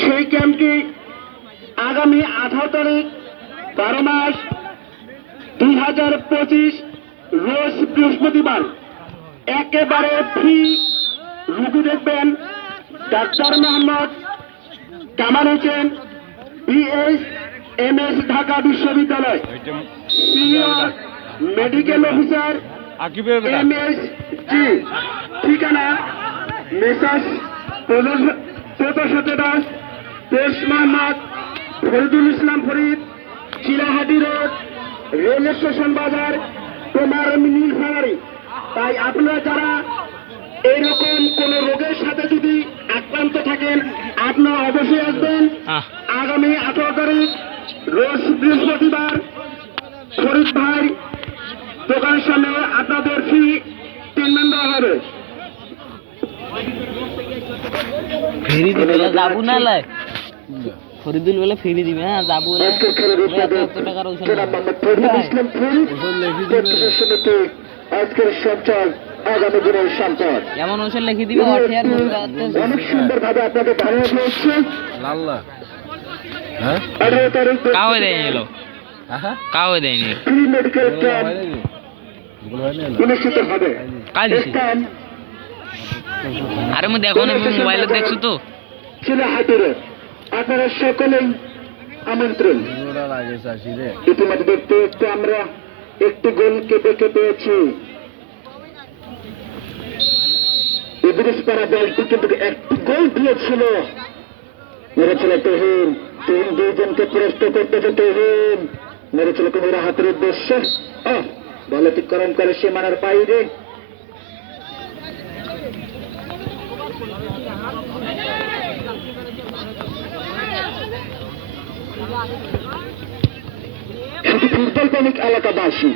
সেই ক্যাম্পটি আগামী 18 তারিখ 12 মাস 2025 রোজ বৃহস্পতিবার একেবারে ফ্রি। রুগী দেখবেন ডাক্তার মোহাম্মদ কামাল হোসেন, BS MS ঢাকা বিশ্ববিদ্যালয়, সিনিয়র মেডিকেল অফিসার MSG। ঠিকানা মেসার্স প্রদর্শিত দাস, পেশ Mohammad Faridul Islam Farid, Chilahati road, rail station বাজার, তোমার নীলফামারী। তাই আপনারা যারা এরকম কোন রোগের সাথে যদি আক্রান্ত থাকেন আপনারা অবশ্যই আসবেন। আগামী 18 তারিখ রোজ বৃহস্পতিবার ফরিদ ভাই দোকানের সামনে আপনাদের ফ্রি ট্রিটমেন্ট দেওয়া হবে। যাবো না লাই ফরিদুল বলে ফিরি দিবে। হ্যাঁ যাবো টাকার আজকের সঞ্চয় আগামী দিনের সম্পদ এমন ঔষধ লিখে দিবে। অনেক সুন্দর ভাবে আপনাদের বানিয়ে হচ্ছে। 18 তারিখ কাও দেয়নি এলো কাও দেয়নি ফ্রি মেডিকেল ক্যাম্প অনুষ্ঠিত হবে। স্থান আরে মু দেখো না মোবাইলে দেখছো তো চিলাহাটির। আপনারা সকলেই আমন্ত্রণ। ইতিমধ্যে দেখতে দেখতে আমরা একটি গোলকে দেখে পেয়েছি। ইদ্রিসপাড়া দলটি কিন্তু একটি গোল দিয়েছিল। মেরেছিল তহিন, তিন দুইজনকে প্রশ্ন করতেছে তহিন, মেরেছিল কুমিরা হাতের উদ্দেশ্যে। বল অতিক্রম করে সীমানার বাইরে। শুধু ফুটবল প্রেমিক এলাকাবাসী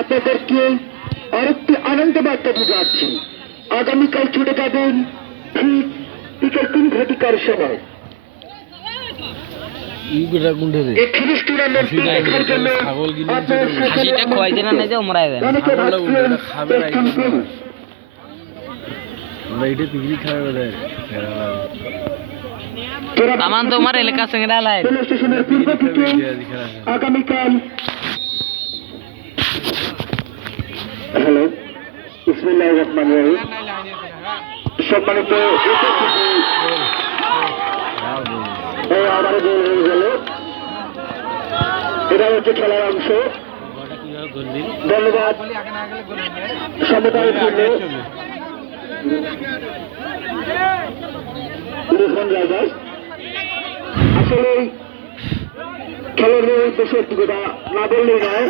আপনাদেরকে আরেকটি আনন্দ বার্তা বুঝাচ্ছি। আগামীকাল ছুটে যাবেন ঠিক বিকেল 3 ঘটিকার সময়। তোমার এলাকা স্টেশনের পূর্ব থেকে আগামীকাল। হ্যালো, বিসমিল্লাহির রহমানির রহিম। সম্মানিত আবারও গোল হয়ে গেল। এটা হচ্ছে খেলার অংশ। ধন্যবাদ সমুদায়ের জন্য। আসলে খেলার উদ্দেশ্য না বললেই নয়,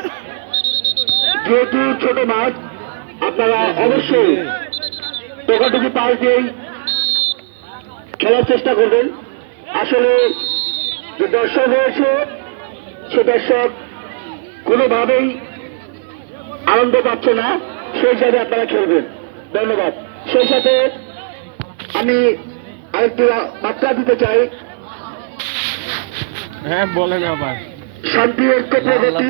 যেহেতু ছোট মাঠ আপনারা অবশ্যই টোকাটুকি পাশ দিয়েই খেলার চেষ্টা করবেন। আসলে যে দর্শক রয়েছে সে দর্শক কোনোভাবেই আনন্দ পাচ্ছে না, সেই হিসাবে আপনারা খেলবেন। ধন্যবাদ। সেই সাথে আমি আরেকটি বার্তা দিতে চাই। হ্যাঁ বলেন আবার। শান্তি ঐক্য প্রগতি